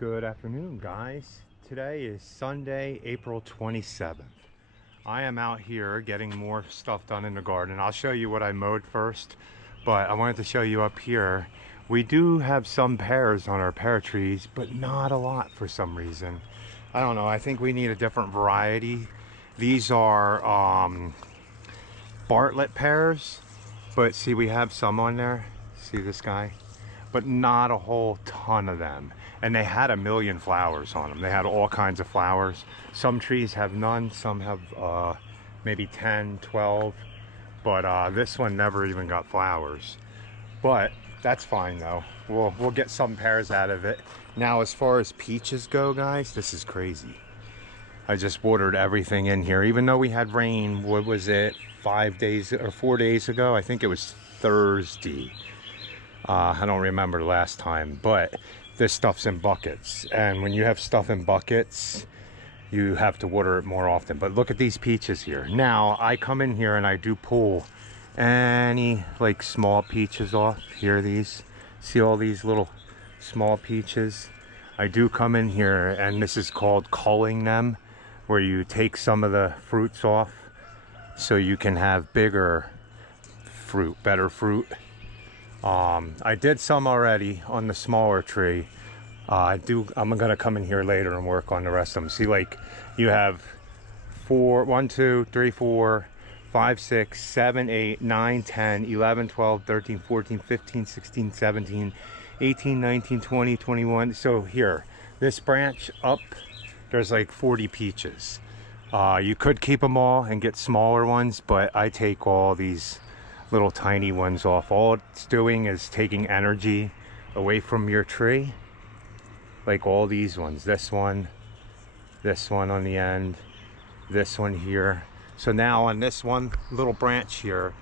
Good afternoon, guys. Today is Sunday, April 27th. I am out here getting more stuff done in the garden. I'll show you what I mowed first, but I wanted to show you up here. We do have some pears on our pear trees, but not a lot for some reason. I don't know. I think we need a different variety. These are Bartlett pears, but see, we have some on there. See this guy? But not a whole ton of them. And they had 1,000,000 flowers on them. They had all kinds of flowers. Some trees have none, some have maybe 10, 12. But this one never even got flowers. But that's fine though. We'll get some pears out of it. Now as far as peaches go, guys, this is crazy. I just watered everything in here. Even though we had rain, what was it, 5 days or 4 days ago? I think it was Thursday. I don't remember last time, but this stuff's in buckets, and when you have stuff in buckets, you have to water it more often. But look at these peaches here. Now I come in here and I do pull any like small peaches off here. These, see all these little small peaches? I do come in here, and this is called culling them, where you take some of the fruits off so you can have bigger fruit, better fruit. I did some already on the smaller tree. I'm gonna come in here later and work on the rest of them. See, like you have 1, 2, 3, 4, 5, 6, 7, 8, 9, 10, 11, 12, 13, 14, 15, 16, 17, 18, 19, 20, 21. So here, this branch up, there's like 40 peaches. You could keep them all and get smaller ones, but I take all these little tiny ones off. All it's doing is taking energy away from your tree, like all these ones, this one on the end, this one here. So now on this one little branch here,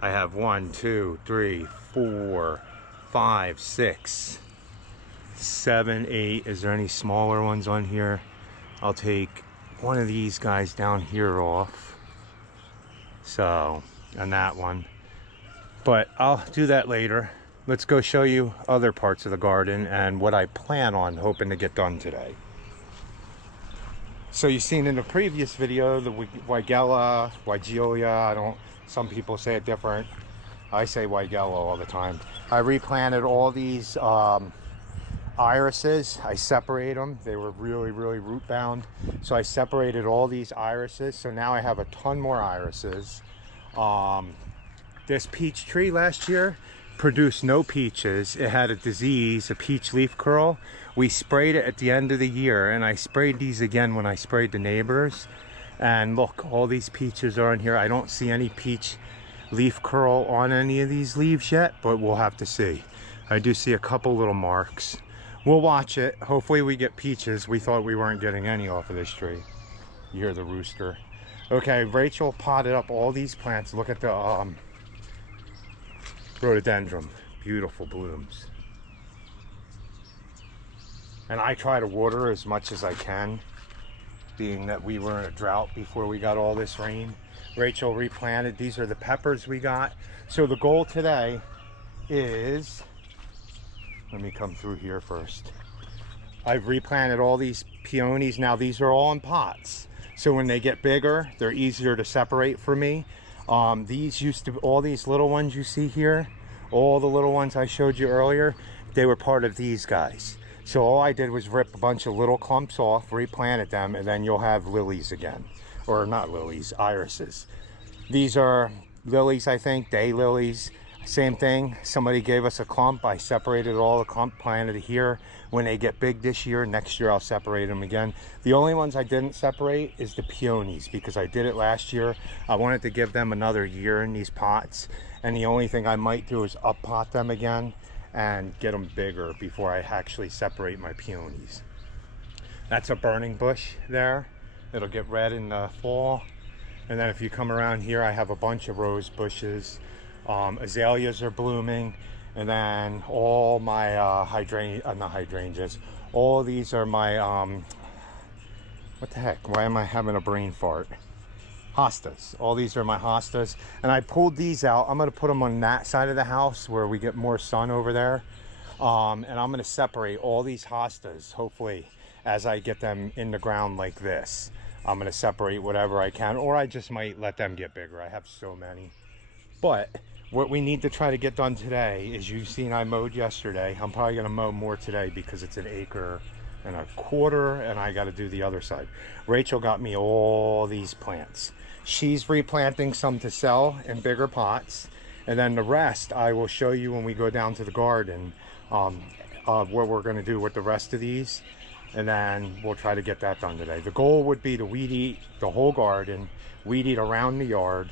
I have 1, 2, 3, 4, 5, 6, 7, 8. Is there any smaller ones on here? I'll take one of these guys down here off, so, and that one. But I'll do that later. Let's go show you other parts of the garden and what I plan on hoping to get done today. So you've seen in the previous video the Weigelia, some people say it different. I say Weigela all the time. I replanted all these irises. I separate them. They were really root bound. So I separated all these irises. So now I have a ton more irises. This peach tree last year produced no peaches. It had a disease, a peach leaf curl. We sprayed it at the end of the year, and I sprayed these again when I sprayed the neighbors. And look, all these peaches are in here. I don't see any peach leaf curl on any of these leaves yet, but we'll have to see. I do see a couple little marks. We'll watch it. Hopefully we get peaches. We thought we weren't getting any off of this tree. You hear the rooster. Okay, Rachel potted up all these plants. Look at the rhododendron, beautiful blooms. And I try to water as much as I can, being that we were in a drought before we got all this rain. Rachel replanted. These are the peppers we got. So the goal today is, let me come through here first. I've replanted all these peonies. Now these are all in pots, so when they get bigger, they're easier to separate for me. These used to, all these little ones you see here, all the little ones I showed you earlier, they were part of these guys. So all I did was rip a bunch of little clumps off, replanted them, and then you'll have lilies again. Or not lilies, irises. These are lilies, I think, daylilies. Same thing, somebody gave us a clump. I separated all the clump, planted it here. When they get big this year, next year I'll separate them again. The only ones I didn't separate is the peonies, because I did it last year. I wanted to give them another year in these pots, and the only thing I might do is up pot them again and get them bigger before I actually separate my peonies. That's a burning bush there. It'll get red in the fall. And then if you come around here, I have a bunch of rose bushes. Azaleas are blooming, and then all my not hydrangeas, all these are my what the heck, why am I having a brain fart? Hostas. All these are my hostas, and I pulled these out. I'm going to put them on that side of the house where we get more sun over there. And I'm going to separate all these hostas, hopefully, as I get them in the ground like this. I'm going to separate whatever I can, or I just might let them get bigger. I have so many. But what we need to try to get done today is, you've seen I mowed yesterday. I'm probably going to mow more today because it's 1.25 acres and I got to do the other side. Rachel got me all these plants. She's replanting some to sell in bigger pots, and then the rest I will show you when we go down to the garden, what we're going to do with the rest of these, and then we'll try to get that done today. The goal would be to weed eat the whole garden, weed eat around the yard,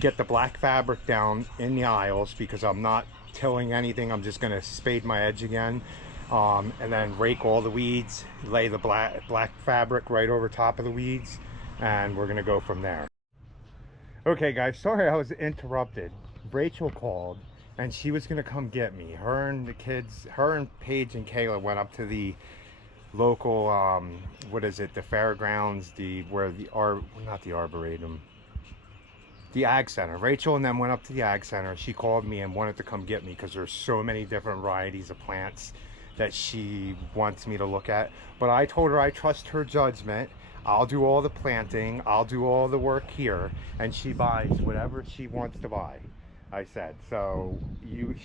get the black fabric down in the aisles because I'm not tilling anything. I'm just going to spade my edge again, and then rake all the weeds, lay the black fabric right over top of the weeds, and we're going to go from there. Okay guys, sorry I was interrupted. Rachel called and she was going to come get me. Her and the kids, her and Paige and Kayla went up to the local what is it, the fairgrounds, not the arboretum, the ag center. Rachel and them went up to the ag center. She called me and wanted to come get me because there's so many different varieties of plants that she wants me to look at. But I told her I trust her judgment. I'll do all the planting, I'll do all the work here, and she buys whatever she wants to buy, I said. So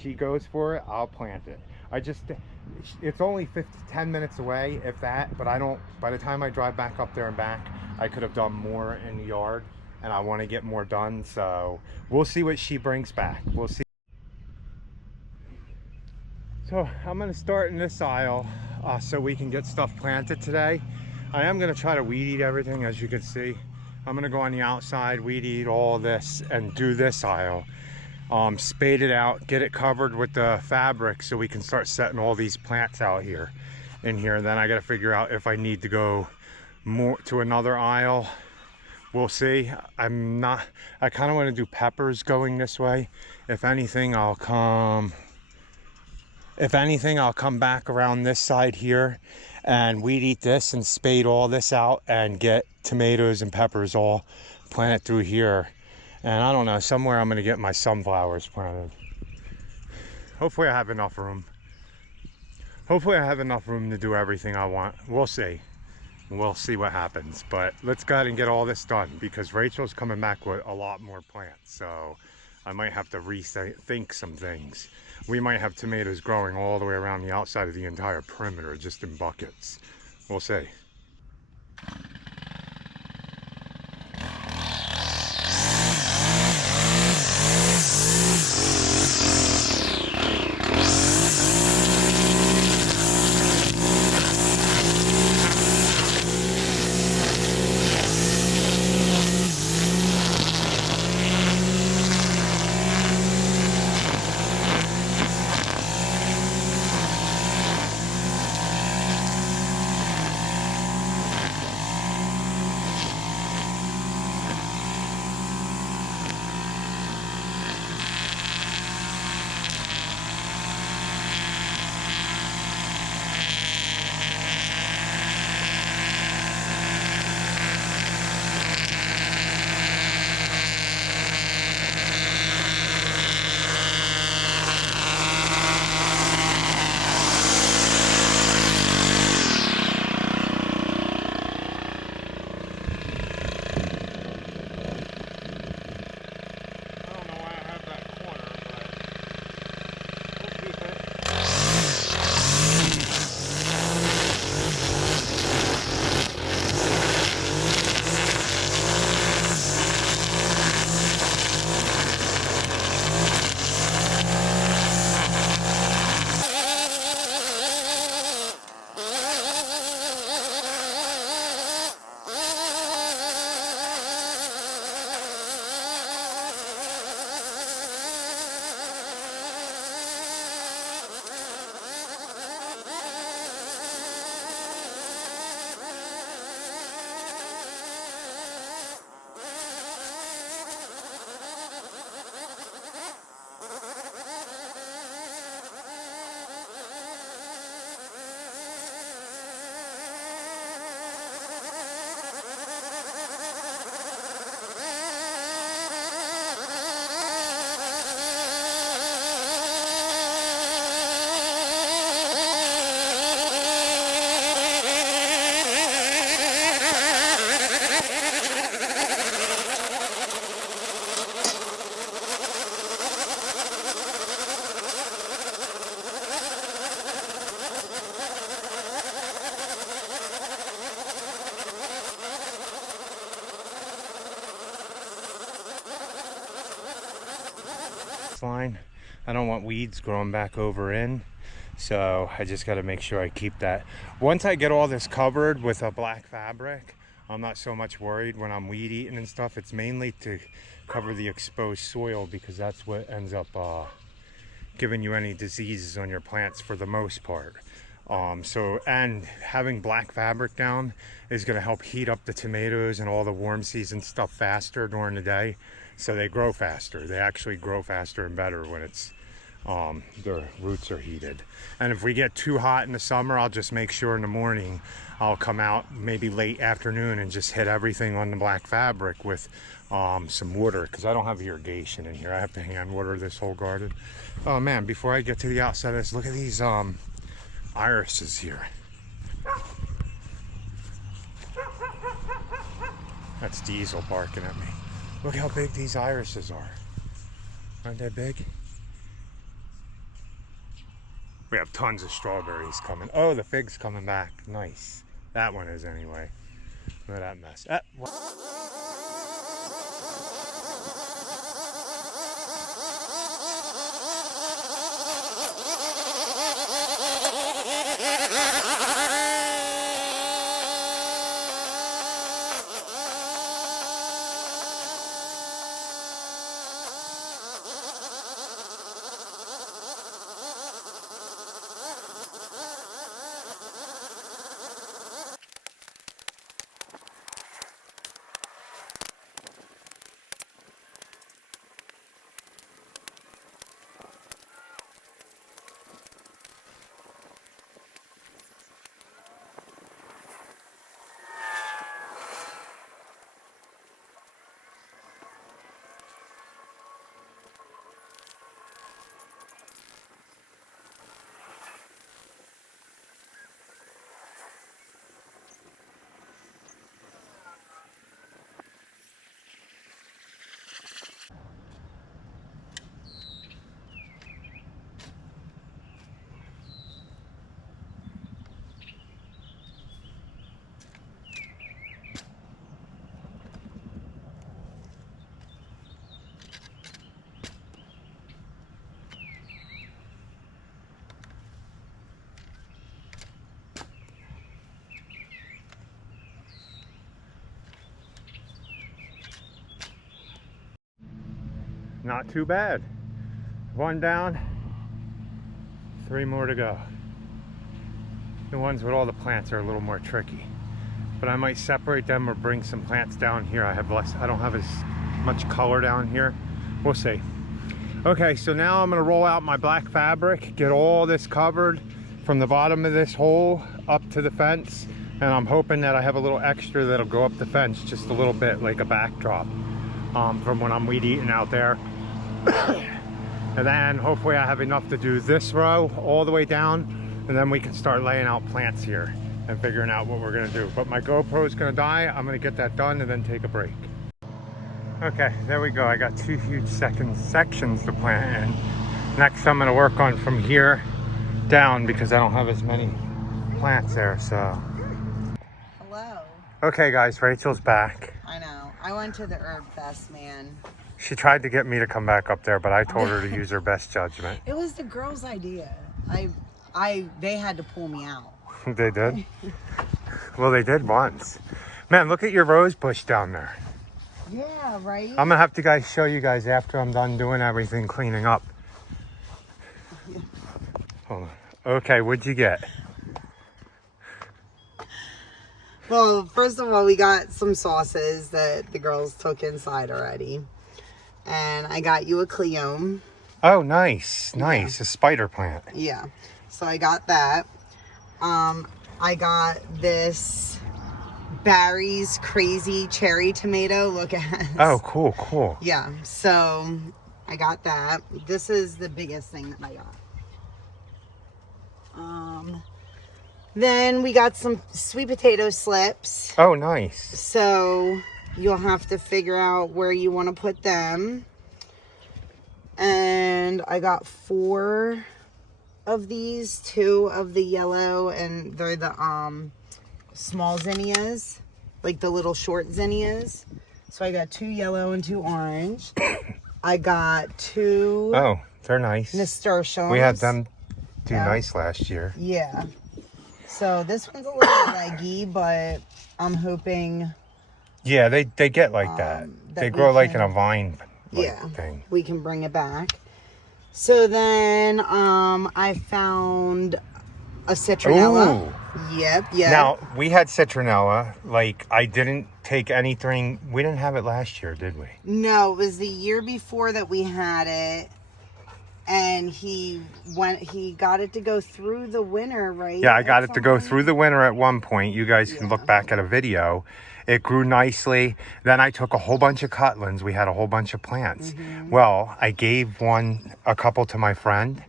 she goes for it, I'll plant it. It's only 10 minutes away, if that, but by the time I drive back up there and back, I could have done more in the yard, and I want to get more done. So we'll see what she brings back. We'll see. So I'm going to start in this aisle so we can get stuff planted today. I am going to try to weed eat everything, as you can see. I'm going to go on the outside, weed eat all this, and do this aisle. Spade it out, get it covered with the fabric so we can start setting all these plants out here. And then I got to figure out if I need to go more to another aisle. We'll see. I kind of want to do peppers going this way. If anything, I'll come back around this side here and weed eat this and spade all this out and get tomatoes and peppers all planted through here. And I don't know, somewhere I'm going to get my sunflowers planted. Hopefully I have enough room. Hopefully I have enough room to do everything I want. We'll see. We'll see what happens. But let's go ahead and get all this done because Rachel's coming back with a lot more plants. So I might have to rethink some things. We might have tomatoes growing all the way around the outside of the entire perimeter, just in buckets. We'll see. fence line. I don't want weeds growing back over in, so I just got to make sure I keep that. Once I get all this covered with a black fabric, I'm not so much worried when I'm weed eating and stuff. It's mainly to cover the exposed soil, because that's what ends up giving you any diseases on your plants for the most part. And having black fabric down is going to help heat up the tomatoes and all the warm season stuff faster during the day, so they grow faster. They actually grow faster and better when it's their roots are heated. And if we get too hot in the summer, I'll just make sure in the morning I'll come out maybe late afternoon and just hit everything on the black fabric with some water, because I don't have irrigation in here. I have to hand water this whole garden. Oh man, before I get to the outside of this, look at these irises here. That's Diesel barking at me. Look how big these irises are. Aren't they big? We have tons of strawberries coming. Oh, the fig's coming back. Nice. That one is anyway. Look at that mess. Not too bad. One down, 3 more to go. The ones with all the plants are a little more tricky, but I might separate them or bring some plants down here. I don't have as much color down here. We'll see. Okay, so now I'm gonna roll out my black fabric, get all this covered from the bottom of this hole up to the fence, and I'm hoping that I have a little extra that'll go up the fence just a little bit, like a backdrop from when I'm weed eating out there. And then hopefully I have enough to do this row all the way down, and then we can start laying out plants here and figuring out what we're gonna do. But my GoPro is gonna die. I'm gonna get that done and then take a break. Okay, there we go. I got 2 huge sections to plant in. Next I'm gonna work on from here down, because I don't have as many plants there, so. Hello. Okay guys, Rachel's back. I know. I went to the Herb Fest, man. She tried to get me to come back up there, but I told her to use her best judgment. It was the girls' idea. They had to pull me out. They did? Well, they did once. Man, look at your rose bush down there. Yeah, right? I'm gonna have to show you guys after I'm done doing everything, cleaning up. Hold on. Okay, what'd you get? Well, first of all, we got some sauces that the girls took inside already. And I got you a Cleome. Oh, nice. Nice. Yeah. A spider plant. Yeah. So I got that. I got this Barry's Crazy Cherry Tomato. Look at. Oh, cool, cool. Yeah. So I got that. This is the biggest thing that I got. Then we got some sweet potato slips. Oh, nice. So you'll have to figure out where you want to put them. And I got 4 of these, 2 of the yellow, and they're the small zinnias, like the little short zinnias. So I got 2 yellow and 2 orange. I got 2 Oh, they're nice. nasturtiums. We had them do Yeah. nice last year. Yeah. So this one's a little leggy, but I'm hoping. Yeah, they get like that. that They we grow like in can- a vine Yeah, thing. we can bring it back. So then I found a citronella. Ooh. Yep. Now, we had citronella. Like, I didn't take anything. We didn't have it last year, did we? No, it was the year before that we had it. And he got it to go through the winter, right? Yeah, I got it to go through the winter at one point. You guys can look back at a video. It grew nicely. Then I took a whole bunch of cutlins. We had a whole bunch of plants. Well, I gave a couple to my friend.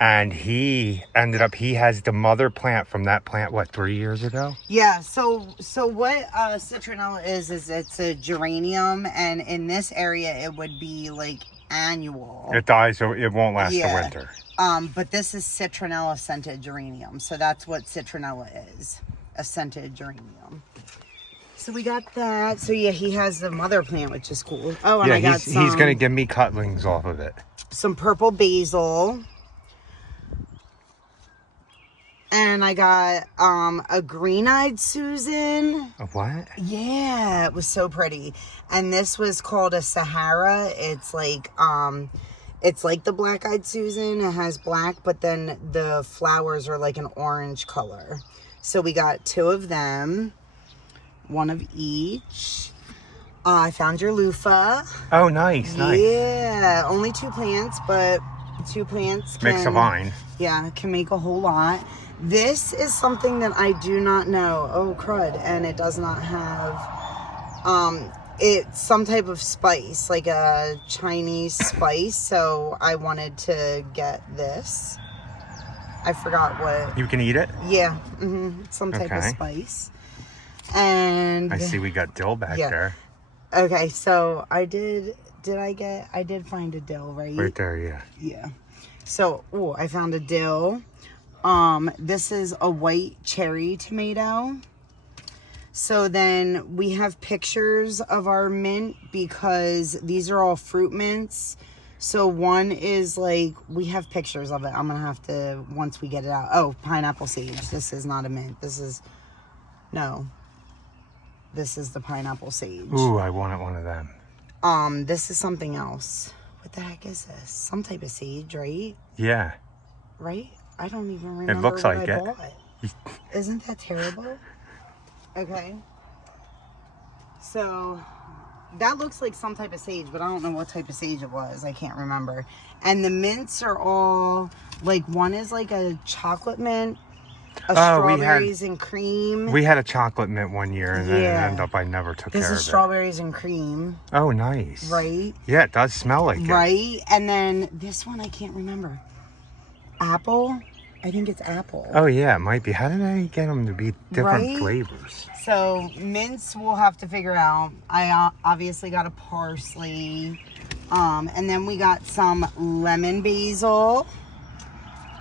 And he has the mother plant from that plant, what, 3 years ago? Yeah, so what citronella is it's a geranium, and in this area it would be like annual. It dies, so it won't last the winter. But this is citronella scented geranium, so that's what citronella is, a scented geranium. So we got that. So yeah, he has the mother plant, which is cool. Oh, and Yeah, I got he's gonna give me cutlings off of it. Some purple basil. And I got a green-eyed Susan. A what? Yeah, it was so pretty. And this was called a Sahara. It's like the black-eyed Susan. It has black, but then the flowers are like an orange color. So we got 2 of them, 1 of each. I found your loofah. Oh, nice. Yeah, only 2 plants, but 2 plants makes a vine. Yeah, can make a whole lot. This is something that I do not know. Oh, crud. And it does not have, it's some type of spice, like a Chinese spice. So I wanted to get this. I forgot what. You can eat it? Yeah. Some type of spice. And I see we got dill back there. Okay, so I did find a dill, right? Right there, yeah. Yeah. So, I found a dill. This is a white cherry tomato. So then we have pictures of our mint because these are all fruit mints. So one is like, we have pictures of it. I'm going to have to, once we get it out. Oh, pineapple sage. This is not a mint. This is the pineapple sage. Ooh, I wanted one of them. This is something else. What the heck is this? Some type of sage, right? Yeah. Right? I don't even remember. It looks like it. Bought. Isn't that terrible? Okay. So that looks like some type of sage, but I don't know what type of sage it was. I can't remember. And the mints are all like, one is like a chocolate mint, strawberries and cream. We had a chocolate mint one year, and then it ended up I never took care of it. This is strawberries and cream. Oh, nice. Right? Yeah, it does smell like it. Right? And then this one I can't remember. Apple? I think it's apple. Oh, yeah, it might be. How did I get them to be different flavors? So, mints we'll have to figure out. I obviously got a parsley. And then we got some lemon basil.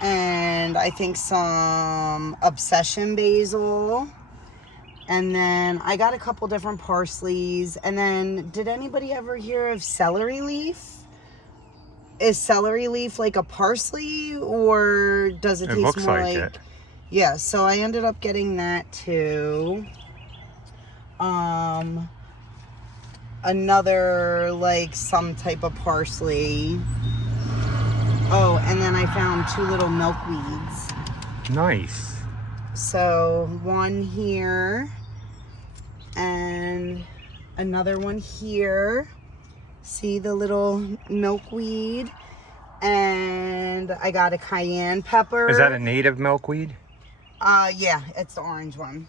And I think some obsession basil. And then I got a couple different parsleys. And then, did anybody ever hear of celery leaf? Is celery leaf like a parsley, or does it taste looks more like like it. Yeah, so I ended up getting that too. Another like some type of parsley. Oh, and then I found 2 little milkweeds. Nice. So one here and another one here. See the little milkweed. And I got a cayenne pepper. Is that a native milkweed? Yeah, it's the orange one.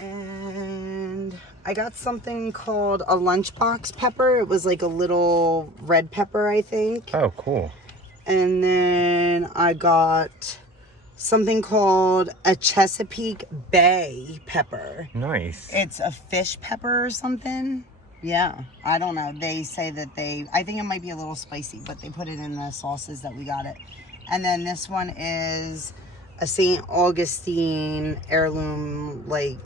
And I got something called a lunchbox pepper. It was like a little red pepper, I think. Oh, cool. And then I got something called a Chesapeake Bay pepper. Nice. It's a fish pepper or something. Yeah, I don't know. They say that I think it might be a little spicy, but they put it in the sauces that we got it. And then this one is a St. Augustine heirloom, like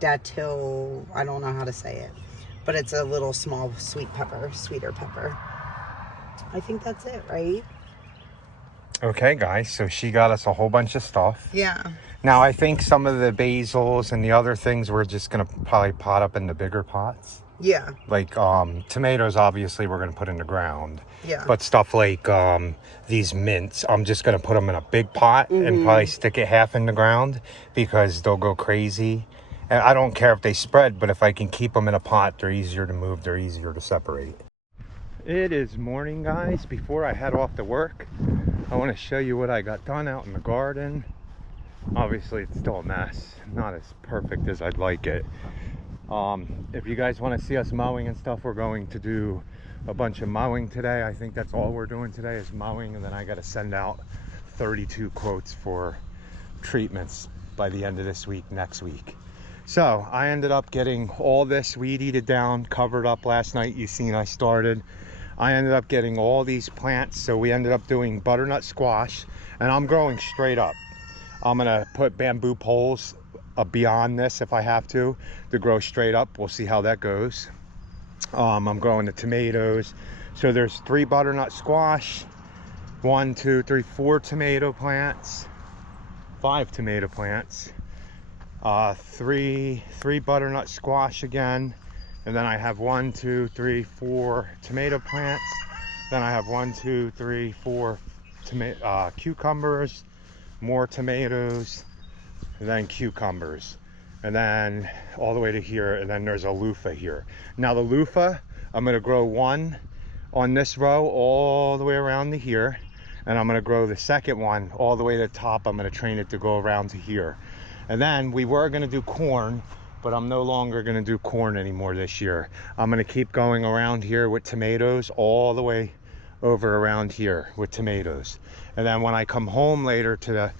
datil, I don't know how to say it. but it's a little small sweet pepper, sweeter pepper. I think that's it, right? Okay, guys, so she got us a whole bunch of stuff. Yeah. Now, I think some of the basils and the other things we're just going to probably pot up in the bigger pots. Yeah. Like tomatoes, obviously, we're going to put in the ground. Yeah. But stuff like these mints, I'm just going to put them in a big pot and probably stick it half in the ground because they'll go crazy. And I don't care if they spread, but if I can keep them in a pot, they're easier to move, they're easier to separate. It is morning, guys. Before I head off to work, I want to show you what I got done out in the garden. Obviously, it's still a mess. Not as perfect as I'd like it. If you guys want to see us mowing and stuff, we're going to do a bunch of mowing today. I think that's all we're doing today is mowing, and then I got to send out 32 quotes for treatments by the end of this week, next week. So I ended up getting all this weed eated down, covered up last night. You seen I started. I ended up getting all these plants, so we ended up doing butternut squash, and I'm growing straight up. I'm gonna put bamboo poles beyond this if I have to grow straight up. We'll see how that goes. I'm growing the tomatoes. So there's 3 butternut squash, 1, 2, 3, 4 tomato plants, 5 tomato plants, 3 butternut squash again. And then I have 1, 2, 3, 4 tomato plants. Then I have 1, 2, 3, 4 cucumbers, more tomatoes, and then cucumbers. And then all the way to here, and then there's a loofah here. Now the loofah, I'm gonna grow 1 on this row all the way around to here. And I'm gonna grow the second one all the way to the top. I'm gonna train it to go around to here. And then we were gonna do corn, but I'm no longer gonna do corn anymore this year. I'm gonna keep going around here with tomatoes all the way over around here with tomatoes. And then when I come home later to the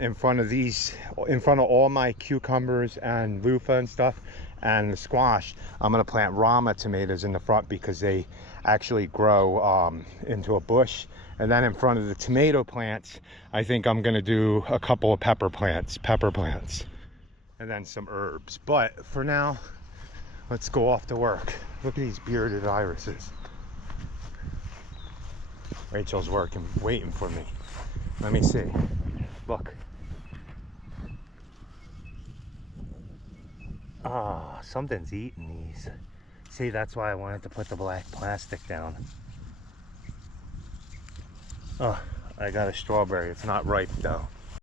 in front of all my cucumbers and loofah and stuff and the squash, I'm gonna plant Rama tomatoes in the front because they actually grow into a bush. And then in front of the tomato plants, I think I'm gonna do a couple of pepper plants, and then some herbs. But for now, let's go off to work. Look at these bearded irises. Rachel's waiting for me. Let me see. Look. Ah, something's eating these. See, that's why I wanted to put the black plastic down. Oh, I got a strawberry. It's not ripe though.